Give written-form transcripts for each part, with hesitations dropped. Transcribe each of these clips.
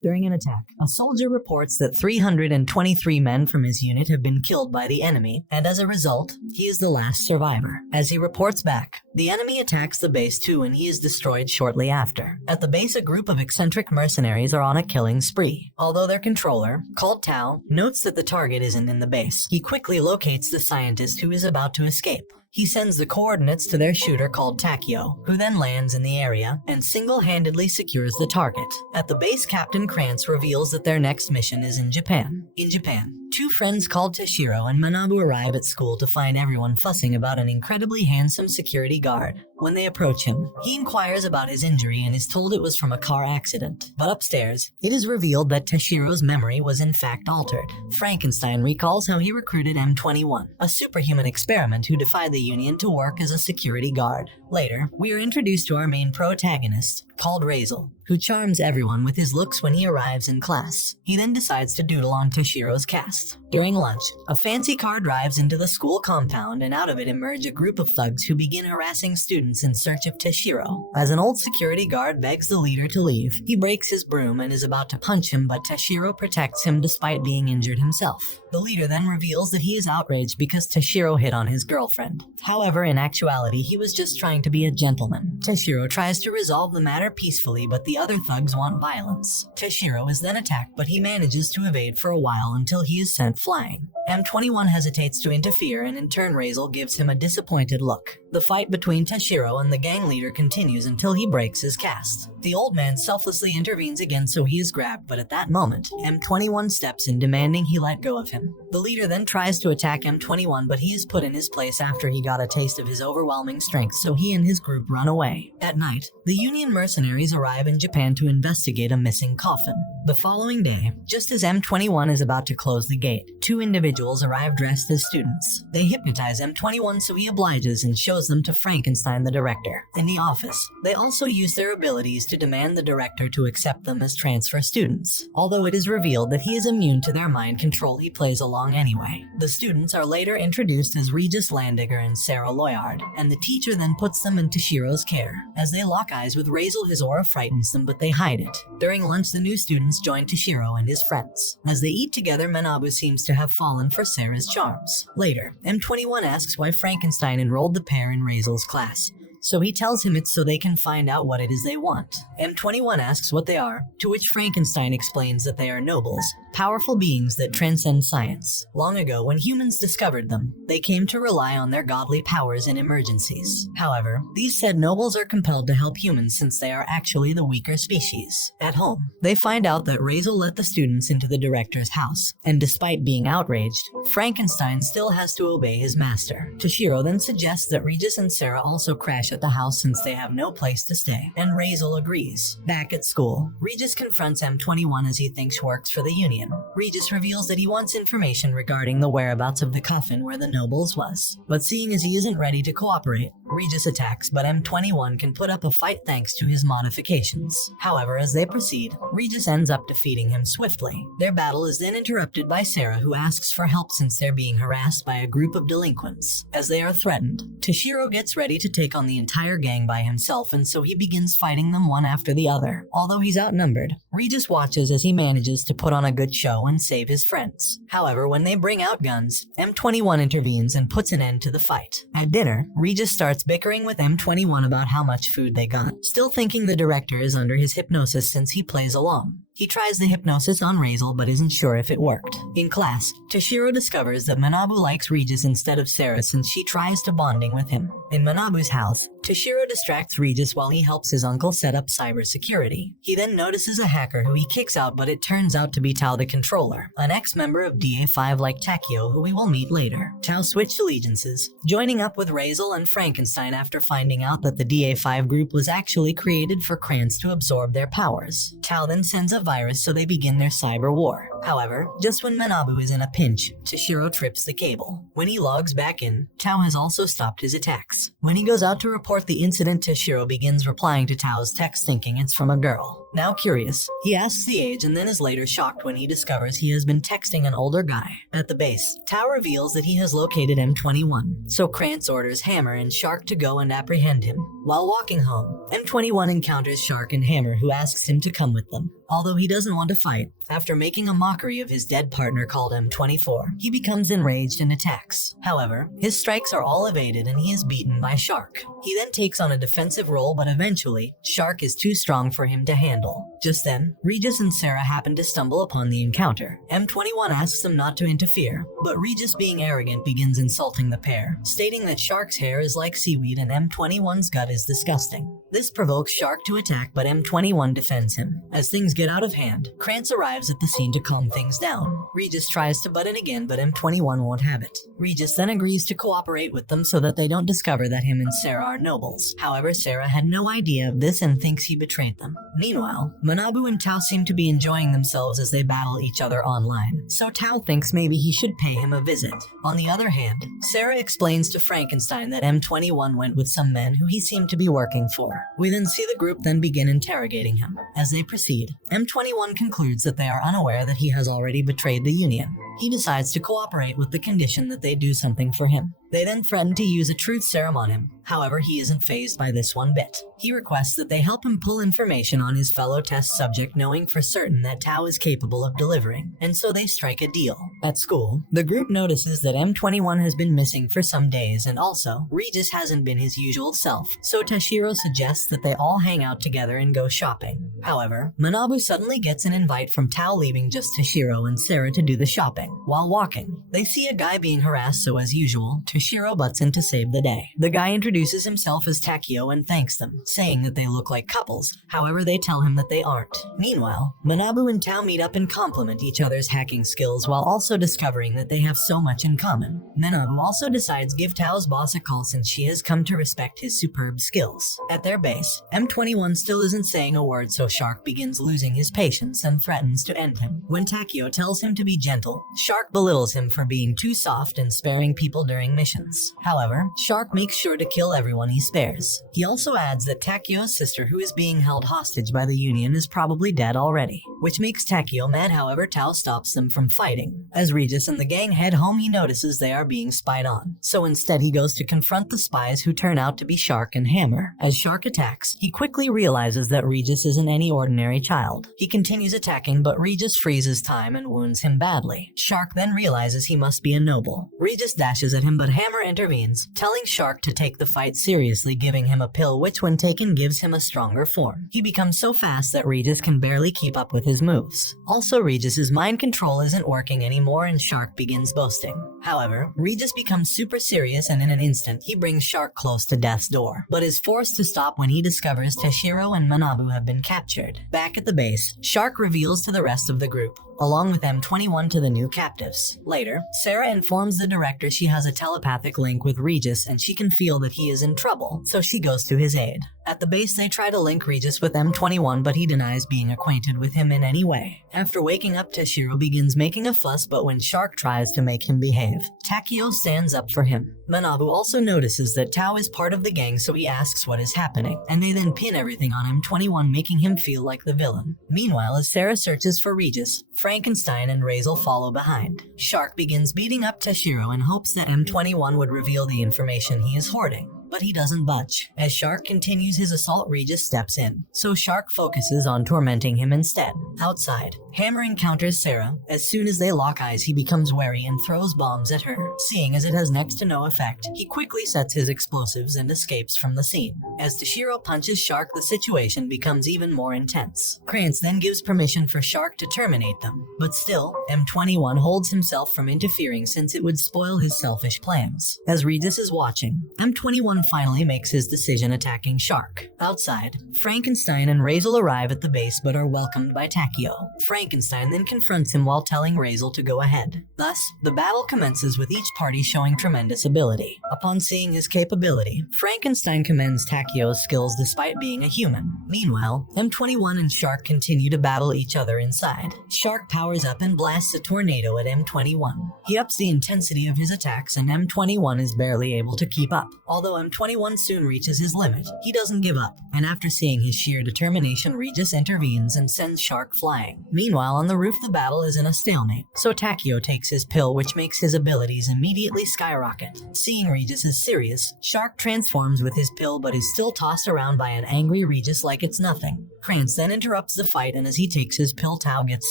During an attack, a soldier reports that 323 men from his unit have been killed by the enemy, and as a result, he is the last survivor. As he reports back, the enemy attacks the base too and he is destroyed shortly after. At the base, a group of eccentric mercenaries are on a killing spree. Although their controller, called Tao, notes that the target isn't in the base, he quickly locates the scientist who is about to escape. He sends the coordinates to their shooter called Takio, who then lands in the area and single-handedly secures the target. At the base, Captain Krantz reveals that their next mission is in Japan. In Japan, two friends called Toshiro and Manabu arrive at school to find everyone fussing about an incredibly handsome security guard. When they approach him, he inquires about his injury and is told it was from a car accident. But upstairs, it is revealed that Toshiro's memory was in fact altered. Frankenstein recalls how he recruited M21, a superhuman experiment who defied the Union to work as a security guard. Later, we are introduced to our main protagonist, called Razel, who charms everyone with his looks when he arrives in class. He then decides to doodle on Toshiro's cast. During lunch, a fancy car drives into the school compound and out of it emerge a group of thugs who begin harassing students in search of Toshiro. As an old security guard begs the leader to leave, he breaks his broom and is about to punch him, but Toshiro protects him despite being injured himself. The leader then reveals that he is outraged because Toshiro hit on his girlfriend. However, in actuality, he was just trying to be a gentleman. Toshiro tries to resolve the matter peacefully, but the other thugs want violence. Toshiro is then attacked, but he manages to evade for a while until he is sent flying. M21 hesitates to interfere, and in turn Razel gives him a disappointed look. The fight between Toshiro and the gang leader continues until he breaks his cast. The old man selflessly intervenes again, so he is grabbed, but at that moment, M21 steps in, demanding he let go of him. The leader then tries to attack M21, but he is put in his place after he got a taste of his overwhelming strength, so he and his group run away. At night, the Union mercenaries arrive in Japan to investigate a missing coffin. The following day, just as M21 is about to close the gate, two individuals arrive dressed as students. They hypnotize M21, so he obliges and shows them to Frankenstein, the director. In the office, they also use their abilities to demand the director to accept them as transfer students. Although it is revealed that he is immune to their mind control, he plays along anyway. The students are later introduced as Regis Landiger and Sarah Loyard, and the teacher then puts them in Toshiro's care. As they lock eyes with Razel, his aura frightens them, but they hide it. During lunch, the new students join Toshiro and his friends. As they eat together, Manabu seems to have fallen for Sarah's charms. Later, M21 asks why Frankenstein enrolled the pair in Razel's class, so he tells him it's so they can find out what it is they want. M21 asks what they are, to which Frankenstein explains that they are nobles, powerful beings that transcend science. Long ago, when humans discovered them, they came to rely on their godly powers in emergencies. However, these said nobles are compelled to help humans since they are actually the weaker species. At home, they find out that Razel let the students into the director's house, and despite being outraged, Frankenstein still has to obey his master. Toshiro then suggests that Regis and Sarah also crash at the house since they have no place to stay, and Razel agrees. Back at school, Regis confronts M21 as he thinks works for the Union. Regis reveals that he wants information regarding the whereabouts of the coffin where the nobles was. But seeing as he isn't ready to cooperate, Regis attacks, but M21 can put up a fight thanks to his modifications. However, as they proceed, Regis ends up defeating him swiftly. Their battle is then interrupted by Sarah, who asks for help since they're being harassed by a group of delinquents. As they are threatened, Toshiro gets ready to take on the entire gang by himself, and so he begins fighting them one after the other. Although he's outnumbered, Regis watches as he manages to put on a good show and save his friends. However, when they bring out guns, M21 intervenes and puts an end to the fight. At dinner, Regis starts bickering with M21 about how much food they got, still thinking the director is under his hypnosis since he plays along. He tries the hypnosis on Razel but isn't sure if it worked. In class, Toshiro discovers that Manabu likes Regis instead of Sarah since she tries to bonding with him. In Manabu's house, Toshiro distracts Regis while he helps his uncle set up cybersecurity. He then notices a hacker who he kicks out, but it turns out to be Tao the controller, an ex-member of DA5 like Takio who we will meet later. Tao switched allegiances, joining up with Razel and Frankenstein after finding out that the DA5 group was actually created for Krantz to absorb their powers. Tao then sends a virus so they begin their cyber war. However, just when Manabu is in a pinch, Toshiro trips the cable. When he logs back in, Tao has also stopped his attacks. When he goes out to report the incident, Toshiro begins replying to Tao's text thinking it's from a girl. Now curious, he asks the age and then is later shocked when he discovers he has been texting an older guy. At the base, Tao reveals that he has located M21, so Krantz orders Hammer and Shark to go and apprehend him. While walking home, M21 encounters Shark and Hammer, who asks him to come with them. Although he doesn't want to fight, after making a mockery of his dead partner called M24, he becomes enraged and attacks. However, his strikes are all evaded and he is beaten by Shark. He then takes on a defensive role, but eventually, Shark is too strong for him to handle. Just then, Regis and Sarah happen to stumble upon the encounter. M21 asks them not to interfere, but Regis, being arrogant, begins insulting the pair, stating that Shark's hair is like seaweed and M21's gut is disgusting. This provokes Shark to attack, but M21 defends him. As things get out of hand, Krantz arrives at the scene to calm things down. Regis tries to butt in again, but M21 won't have it. Regis then agrees to cooperate with them so that they don't discover that him and Sarah are nobles. However, Sarah had no idea of this and thinks he betrayed them. Meanwhile, Manabu and Tao seem to be enjoying themselves as they battle each other online, so Tao thinks maybe he should pay him a visit. On the other hand, Sarah explains to Frankenstein that M21 went with some men who he seemed to be working for. We then see the group then begin interrogating him. As they proceed, M21 concludes that they are unaware that he has already betrayed the Union. He decides to cooperate with the condition that they do something for him. They then threaten to use a truth serum on him. However, he isn't fazed by this one bit. He requests that they help him pull information on his fellow test subject, knowing for certain that Tao is capable of delivering, and so they strike a deal. At school, the group notices that M21 has been missing for some days, and also, Regis hasn't been his usual self, so Tashiro suggests that they all hang out together and go shopping. However, Manabu suddenly gets an invite from Tao, leaving just Tashiro and Sarah to do the shopping. While walking, they see a guy being harassed, so as usual, Tashiro butts in to save the day. The guy introduces himself as Takio and thanks them, saying that they look like couples. However, they tell him that they aren't. Meanwhile, Manabu and Tao meet up and compliment each other's hacking skills while also discovering that they have so much in common. Manabu also decides give Tao's boss a call since she has come to respect his superb skills. At their base, M21 still isn't saying a word, so Shark begins losing his patience and threatens to end him. When Takio tells him to be gentle, Shark belittles him for being too soft and sparing people during missions. However, Shark makes sure to kill everyone he spares. He also adds that Takio's sister, who is being held hostage by the Union, is probably dead already, which makes Takio mad. However, Tao stops them from fighting. As Regis and the gang head home, he notices they are being spied on, so instead he goes to confront the spies, who turn out to be Shark and Hammer. As Shark attacks, he quickly realizes that Regis isn't any ordinary child. He continues attacking, but Regis freezes time and wounds him badly. Shark then realizes he must be a noble. Regis dashes at him, but Hammer intervenes, telling Shark to take the fight seriously, giving him a pill which when taken gives him a stronger form. He becomes so fast that Regis can barely keep up with his moves. Also, Regis's mind control isn't working anymore and Shark begins boasting. However, Regis becomes super serious and in an instant he brings Shark close to death's door, but is forced to stop when he discovers Tashiro and Manabu have been captured. Back at the base, Shark reveals to the rest of the group, along with M21, to the new captives. Later, Sarah informs the director she has a telepathic link with Regis and she can feel that he is in trouble, so she goes to his aid. At the base, they try to link Regis with M21, but he denies being acquainted with him in any way. After waking up, Tashiro begins making a fuss, but when Shark tries to make him behave, Takio stands up for him. Manabu also notices that Tao is part of the gang, so he asks what is happening, and they then pin everything on M21, making him feel like the villain. Meanwhile, as Sarah searches for Regis, Frankenstein and Razel follow behind. Shark begins beating up Tashiro in hopes that M21 would reveal the information he is hoarding, but he doesn't budge. As Shark continues his assault, Regis steps in, so Shark focuses on tormenting him instead. Outside, Hammer encounters Sarah. As soon as they lock eyes, he becomes wary and throws bombs at her. Seeing as it has next to no effect, he quickly sets his explosives and escapes from the scene. As Tashiro punches Shark, the situation becomes even more intense. Krantz then gives permission for Shark to terminate them, but still, M21 holds himself from interfering since it would spoil his selfish plans. As Regis is watching, M21 finally makes his decision, attacking Shark. Outside, Frankenstein and Razel arrive at the base but are welcomed by Takio. Frankenstein then confronts him while telling Razel to go ahead. Thus, the battle commences with each party showing tremendous ability. Upon seeing his capability, Frankenstein commends Takio's skills despite being a human. Meanwhile, M21 and Shark continue to battle each other inside. Shark powers up and blasts a tornado at M21. He ups the intensity of his attacks and M21 is barely able to keep up. Although M21 soon reaches his limit. He doesn't give up, and after seeing his sheer determination, Regis intervenes and sends Shark flying. Meanwhile, on the roof, the battle is in a stalemate, so Takeo takes his pill, which makes his abilities immediately skyrocket. Seeing Regis is serious, Shark transforms with his pill, but is still tossed around by an angry Regis like it's nothing. Krantz then interrupts the fight, and as he takes his pill, Tao gets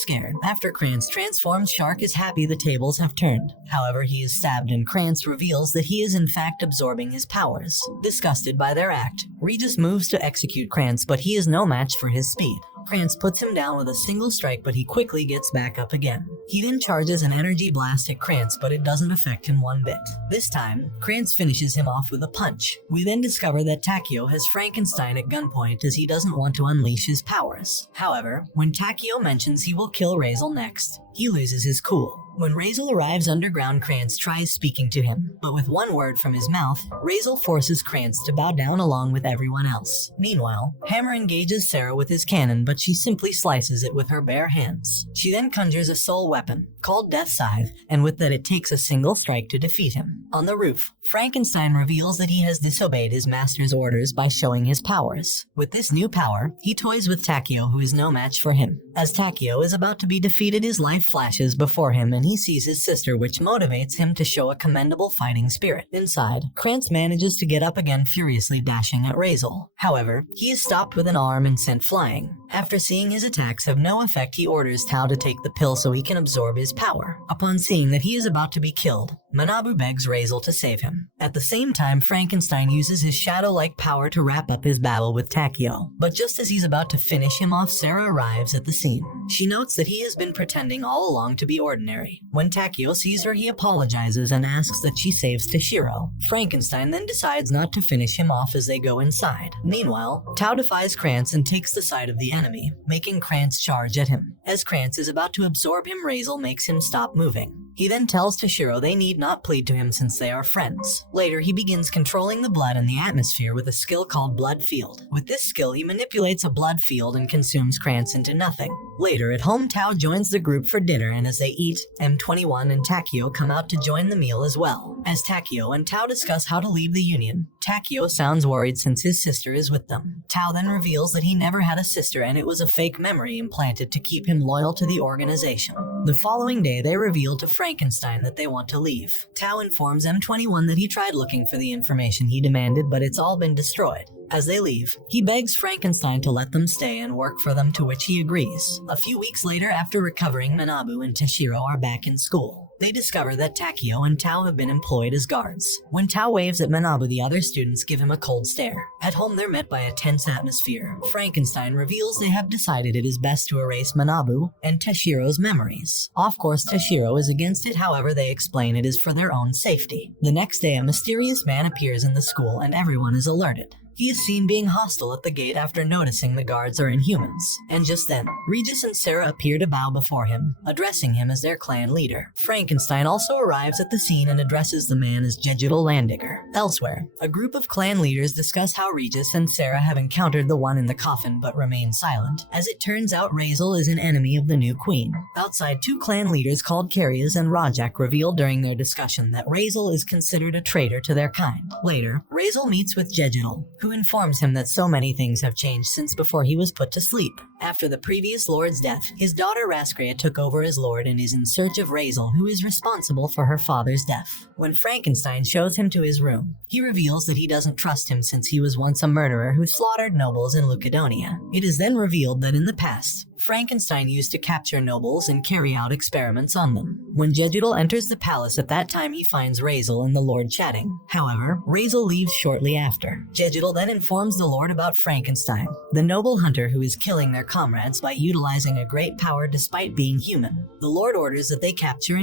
scared. After Krantz transforms, Shark is happy the tables have turned. However, he is stabbed, and Krantz reveals that he is in fact absorbing his powers. Disgusted by their act, Regis moves to execute Krantz, but he is no match for his speed. Krantz puts him down with a single strike, but he quickly gets back up again. He then charges an energy blast at Krantz, but it doesn't affect him one bit. This time, Krantz finishes him off with a punch. We then discover that Takeo has Frankenstein at gunpoint as he doesn't want to unleash his powers. However, when Takeo mentions he will kill Razel next, he loses his cool. When Razel arrives underground, Krantz tries speaking to him, but with one word from his mouth, Razel forces Krantz to bow down along with everyone else. Meanwhile, Hammer engages Sarah with his cannon, but she simply slices it with her bare hands. She then conjures a soul weapon, called Death Scythe, and with that it takes a single strike to defeat him. On the roof, Frankenstein reveals that he has disobeyed his master's orders by showing his powers. With this new power, he toys with Takeo, who is no match for him. As Takeo is about to be defeated, his life flashes before him and he sees his sister, which motivates him to show a commendable fighting spirit. Inside, Krantz manages to get up again, furiously dashing at Razel. However, he is stopped with an arm and sent flying. After seeing his attacks have no effect, he orders Tao to take the pill so he can absorb his power. Upon seeing that he is about to be killed, Manabu begs Razel to save him. At the same time, Frankenstein uses his shadow-like power to wrap up his battle with Takeo. But just as he's about to finish him off, Sarah arrives at the scene. She notes that he has been pretending all along to be ordinary. When Takeo sees her, he apologizes and asks that she saves Toshiro. Frankenstein then decides not to finish him off as they go inside. Meanwhile, Tao defies Krantz and takes the side of the enemy, making Krantz charge at him. As Krantz is about to absorb him, Razel makes him stop moving. He then tells Toshiro they need not plead to him since they are friends. Later, he begins controlling the blood and the atmosphere with a skill called Blood Field. With this skill, he manipulates a blood field and consumes Krantz into nothing. Later, at home, Tao joins the group for dinner, and as they eat, M21 and Takeo come out to join the meal as well. As Takeo and Tao discuss how to leave the Union, Takeo sounds worried since his sister is with them. Tao then reveals that he never had a sister and it was a fake memory implanted to keep him loyal to the organization. The following day, they reveal to Frankenstein that they want to leave. Tao informs M21 that he tried looking for the information he demanded, but it's all been destroyed. As they leave, he begs Frankenstein to let them stay and work for them, to which he agrees. A few weeks later, after recovering, Manabu and Toshiro are back in school. They discover that Takeo and Tao have been employed as guards. When Tao waves at Manabu, the other students give him a cold stare. At home, they're met by a tense atmosphere. Frankenstein reveals they have decided it is best to erase Manabu and Toshiro's memories. Of course, Toshiro is against it, however, they explain it is for their own safety. The next day, a mysterious man appears in the school and everyone is alerted. He is seen being hostile at the gate after noticing the guards are Inhumans. And just then, Regis and Sarah appear to bow before him, addressing him as their clan leader. Frankenstein also arrives at the scene and addresses the man as Digital Landdigger. Elsewhere, a group of clan leaders discuss how Regis and Sarah have encountered the one in the coffin but remain silent. As it turns out, Razel is an enemy of the new queen. Outside, two clan leaders called Karias and Rajak reveal during their discussion that Razel is considered a traitor to their kind. Later, Razel meets with Digital, who informs him that so many things have changed since before he was put to sleep. After the previous lord's death, his daughter Raskrea took over as lord and is in search of Razel, who is responsible for her father's death. When Frankenstein shows him to his room, he reveals that he doesn't trust him since he was once a murderer who slaughtered nobles in Lucadonia. It is then revealed that in the past, Frankenstein used to capture nobles and carry out experiments on them. When Digital enters the palace at that time, he finds Razel and the Lord chatting. However, Razel leaves shortly after. Digital then informs the Lord about Frankenstein, the noble hunter who is killing their comrades by utilizing a great power despite being human. The Lord orders that they capture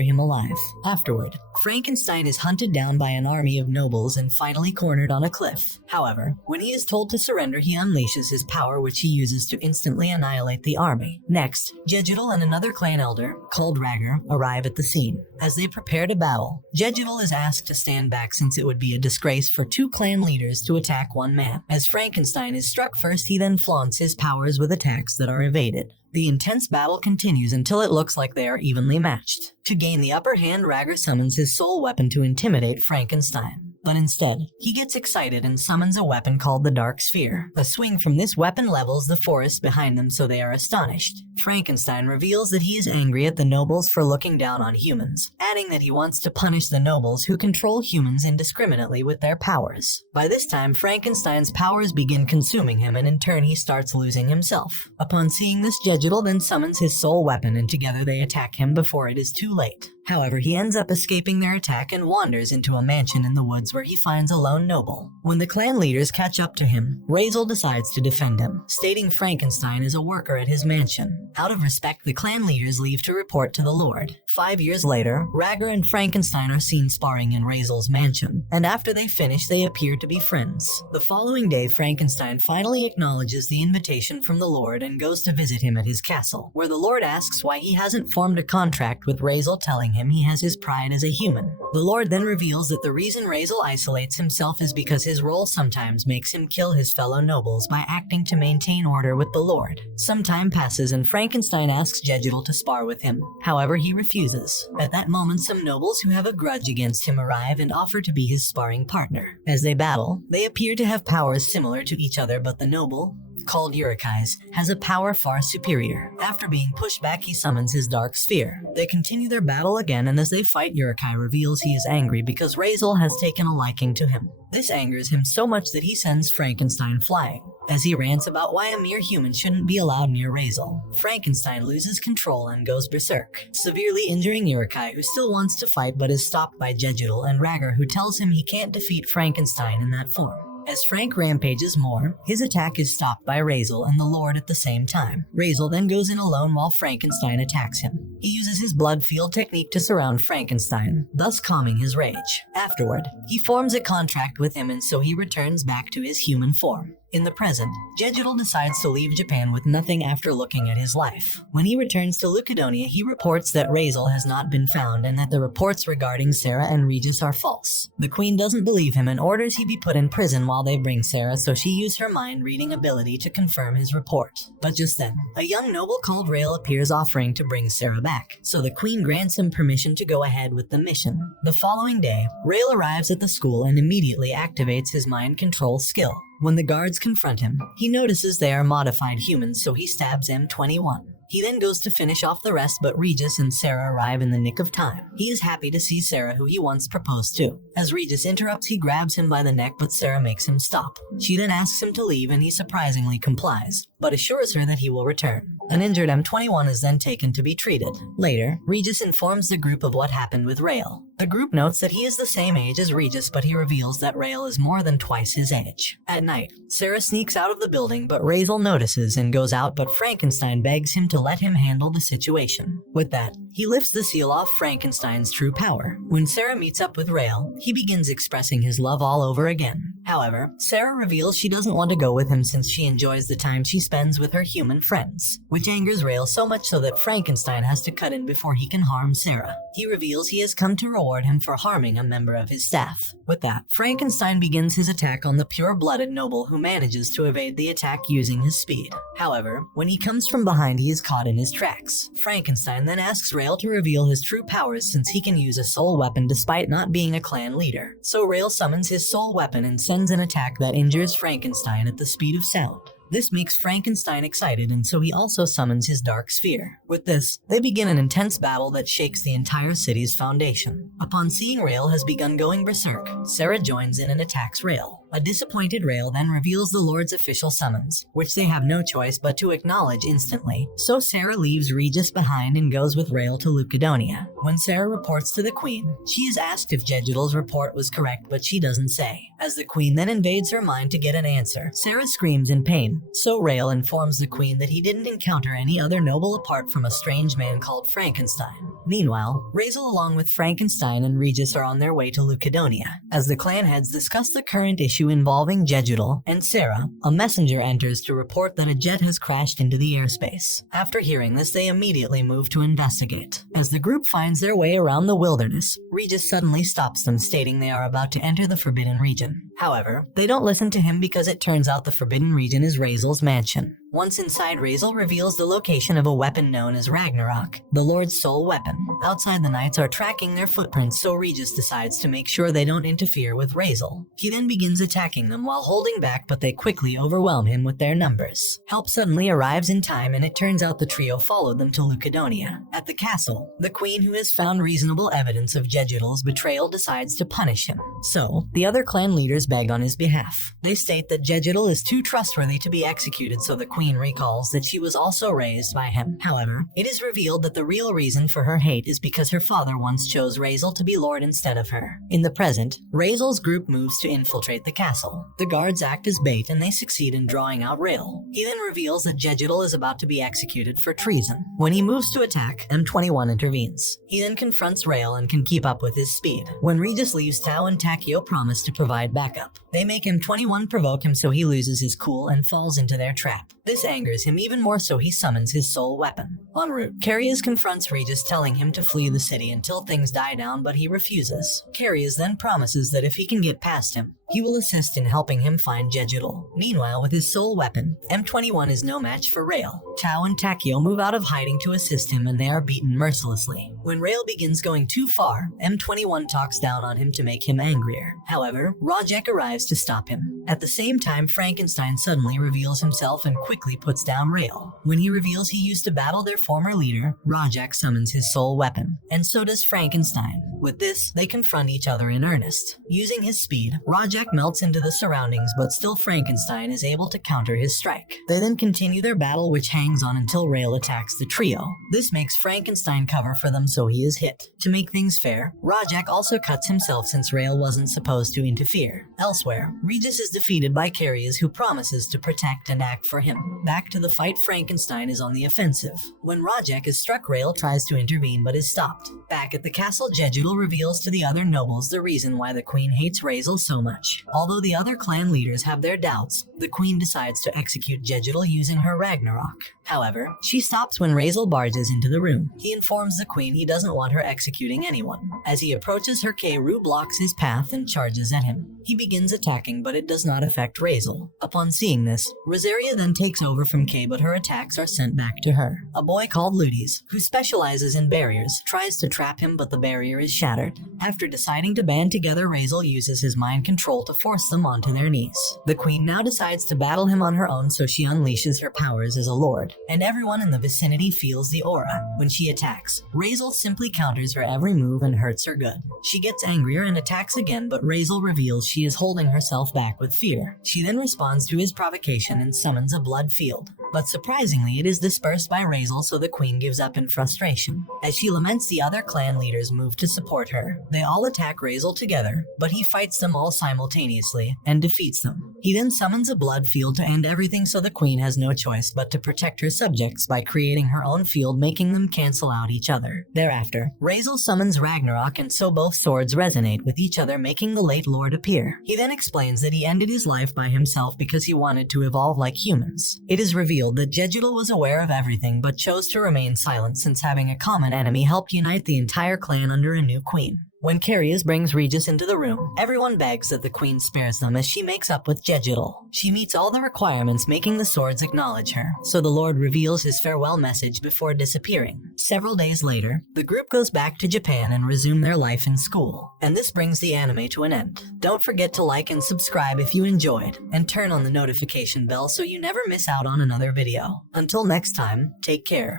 him alive. Afterward, Frankenstein is hunted down by an army of nobles and finally cornered on a cliff. However, when he is told to surrender, he unleashes his power, which he uses to instantly annihilate the army. Next, Digital and another clan elder, called Ragger, arrive at the scene. As they prepare to battle, Digital is asked to stand back since it would be a disgrace for two clan leaders to attack one man. As Frankenstein is struck first, he then flaunts his powers with attacks that are evaded. The intense battle continues until it looks like they are evenly matched. To gain the upper hand, Ragger summons his soul weapon to intimidate Frankenstein. But instead, he gets excited and summons a weapon called the Dark Sphere. A swing from this weapon levels the forest behind them, so they are astonished. Frankenstein reveals that he is angry at the nobles for looking down on humans, adding that he wants to punish the nobles who control humans indiscriminately with their powers. By this time, Frankenstein's powers begin consuming him, and in turn he starts losing himself. Upon seeing this, Jegital then summons his soul weapon, and together they attack him before it is too late. However, he ends up escaping their attack and wanders into a mansion in the woods where he finds a lone noble. When the clan leaders catch up to him, Razel decides to defend him, stating Frankenstein is a worker at his mansion. Out of respect, the clan leaders leave to report to the Lord. 5 years later, Ragger and Frankenstein are seen sparring in Razel's mansion, and after they finish, they appear to be friends. The following day, Frankenstein finally acknowledges the invitation from the Lord and goes to visit him at his castle, where the Lord asks why he hasn't formed a contract with Razel, telling him he has his pride as a human. The Lord then reveals that the reason Razel isolates himself is because his role sometimes makes him kill his fellow nobles by acting to maintain order with the Lord. Some time passes and Frankenstein asks Jegital to spar with him. However, he refuses. At that moment, some nobles who have a grudge against him arrive and offer to be his sparring partner. As they battle, they appear to have powers similar to each other, but the noble, called Urukais, has a power far superior. After being pushed back, he summons his Dark Sphere. They continue their battle again, and as they fight, Urukai reveals he is angry because Razel has taken a liking to him. This angers him so much that he sends Frankenstein flying. As he rants about why a mere human shouldn't be allowed near Razel, Frankenstein loses control and goes berserk, severely injuring Urukai, who still wants to fight but is stopped by Jegital and Ragger, who tells him he can't defeat Frankenstein in that form. As Frank rampages more, his attack is stopped by Razel and the Lord at the same time. Razel then goes in alone while Frankenstein attacks him. He uses his blood field technique to surround Frankenstein, thus calming his rage. Afterward, he forms a contract with him, and so he returns back to his human form. In the present, Jegital decides to leave Japan with nothing after looking at his life. When he returns to Lucadonia, he reports that Razel has not been found and that the reports regarding Sarah and Regis are false. The queen doesn't believe him and orders he be put in prison while they bring Sarah, so she used her mind-reading ability to confirm his report. But just then, a young noble called Rael appears offering to bring Sarah back, so the queen grants him permission to go ahead with the mission. The following day, Rael arrives at the school and immediately activates his mind control skill. When the guards confront him, he notices they are modified humans, so he stabs M21. He then goes to finish off the rest, but Regis and Sarah arrive in the nick of time. He is happy to see Sarah, who he once proposed to. As Regis interrupts, he grabs him by the neck, but Sarah makes him stop. She then asks him to leave, and he surprisingly complies, but assures her that he will return. An injured M21 is then taken to be treated. Later, Regis informs the group of what happened with Rael. The group notes that he is the same age as Regis, but he reveals that Rael is more than twice his age. At night, Sarah sneaks out of the building, but Razel notices and goes out, but Frankenstein begs him to let him handle the situation. With that, he lifts the seal off Frankenstein's true power. When Sarah meets up with Rael, he begins expressing his love all over again. However, Sarah reveals she doesn't want to go with him since she enjoys the time she spends with her human friends, which angers Rael so much so that Frankenstein has to cut in before he can harm Sarah. He reveals he has come to reward him for harming a member of his staff. With that, Frankenstein begins his attack on the pure-blooded noble, who manages to evade the attack using his speed. However, when he comes from behind, he is caught in his tracks. Frankenstein then asks Rael to reveal his true powers since he can use a soul weapon despite not being a clan leader. So Rael summons his soul weapon and sends an attack that injures Frankenstein at the speed of sound. This makes Frankenstein excited, and so he also summons his Dark Sphere. With this, they begin an intense battle that shakes the entire city's foundation. Upon seeing Rael has begun going berserk, Sarah joins in and attacks Rael. A disappointed Rael then reveals the Lord's official summons, which they have no choice but to acknowledge instantly. So Sarah leaves Regis behind and goes with Rael to Lucadonia. When Sarah reports to the queen, she is asked if Jegital's report was correct, but she doesn't say. As the queen then invades her mind to get an answer, Sarah screams in pain. So Rael informs the queen that he didn't encounter any other noble apart from a strange man called Frankenstein. Meanwhile, Razel along with Frankenstein and Regis are on their way to Lucadonia. As the clan heads discuss the current issue involving Jegital and Sarah, a messenger enters to report that a jet has crashed into the airspace. After hearing this, they immediately move to investigate. As the group finds their way around the wilderness, Regis suddenly stops them, stating they are about to enter the Forbidden Region. However, they don't listen to him because it turns out the Forbidden Region is Razel's mansion. Once inside, Razel reveals the location of a weapon known as Ragnarok, the Lord's soul weapon. Outside, the knights are tracking their footprints, so Regis decides to make sure they don't interfere with Razel. He then begins attacking them while holding back, but they quickly overwhelm him with their numbers. Help suddenly arrives in time, and it turns out the trio followed them to Lucadonia. At the castle, the queen, who has found reasonable evidence of Jejidal's betrayal, decides to punish him. So, the other clan leaders beg on his behalf. They state that Jejidal is too trustworthy to be executed, so the queen recalls that she was also raised by him. However, it is revealed that the real reason for her hate is because her father once chose Razel to be lord instead of her. In the present, Razel's group moves to infiltrate the castle. The guards act as bait, and they succeed in drawing out Rael. He then reveals that Jejidal is about to be executed for treason. When he moves to attack, M21 intervenes. He then confronts Rael and can keep up with his speed. When Regis leaves, Tao and Takio promise to provide backup. They make M21 provoke him, so he loses his cool and falls into their trap. This angers him even more, so he summons his soul weapon. En route, Carius confronts Regis, telling him to flee the city until things die down, but he refuses. Carius then promises that if he can get past him, he will assist in helping him find Jejidal. Meanwhile, with his soul weapon, M21 is no match for Rael. Tao and Takio move out of hiding to assist him, and they are beaten mercilessly. When Rael begins going too far, M21 talks down on him to make him angrier. However, Rajek arrives to stop him. At the same time, Frankenstein suddenly reveals himself and quickly puts down Rael. When he reveals he used to battle their former leader, Rajek summons his soul weapon, and so does Frankenstein. With this, they confront each other in earnest. Using his speed, Rajek melts into the surroundings, but still Frankenstein is able to counter his strike. They then continue their battle, which hangs on until Rael attacks the trio. This makes Frankenstein cover for them, so he is hit. To make things fair, Rajek also cuts himself since Rael wasn't supposed to interfere. Elsewhere, Regis is defeated by Carius, who promises to protect and act for him. Back to the fight, Frankenstein is on the offensive. When Rajek is struck, Rael tries to intervene but is stopped. Back at the castle, Jejidal reveals to the other nobles the reason why the queen hates Razel so much. Although the other clan leaders have their doubts, the queen decides to execute Jejidal using her Ragnarok. However, she stops when Razel barges into the room. He informs the queen he doesn't want her executing anyone. As he approaches her, Keiru blocks his path and charges at him. He begins attacking, but it does not affect Razel. Upon seeing this, Rosaria then takes over from Kei, but her attacks are sent back to her. A boy called Ludis, who specializes in barriers, tries to trap him, but the barrier is shattered. After deciding to band together, Razel uses his mind control to force them onto their knees. The queen now decides to battle him on her own, so she unleashes her powers as a lord, and everyone in the vicinity feels the aura. When she attacks, Razel simply counters her every move and hurts her good. She gets angrier and attacks again, but Razel reveals she is holding herself back with fear. She then responds to his provocation and summons a blood field. But surprisingly, it is dispersed by Razel, so the queen gives up in frustration. As she laments, the other clan leaders move to support her. They all attack Razel together, but he fights them all simultaneously and defeats them. He then summons a blood field to end everything, so the queen has no choice but to protect her subjects by creating her own field, making them cancel out each other. Thereafter, Razel summons Ragnarok, and so both swords resonate with each other, making the late lord appear. He then explains that he ended his life by himself because he wanted to evolve like humans. It is revealed that Jejidal was aware of everything but chose to remain silent, since having a common enemy helped unite the entire clan under a new queen. When Carius brings Regis into the room, everyone begs that the queen spares them as she makes up with Jejidal. She meets all the requirements, making the swords acknowledge her, so the lord reveals his farewell message before disappearing. Several days later, the group goes back to Japan and resume their life in school. And this brings the anime to an end. Don't forget to like and subscribe if you enjoyed, and turn on the notification bell so you never miss out on another video. Until next time, take care.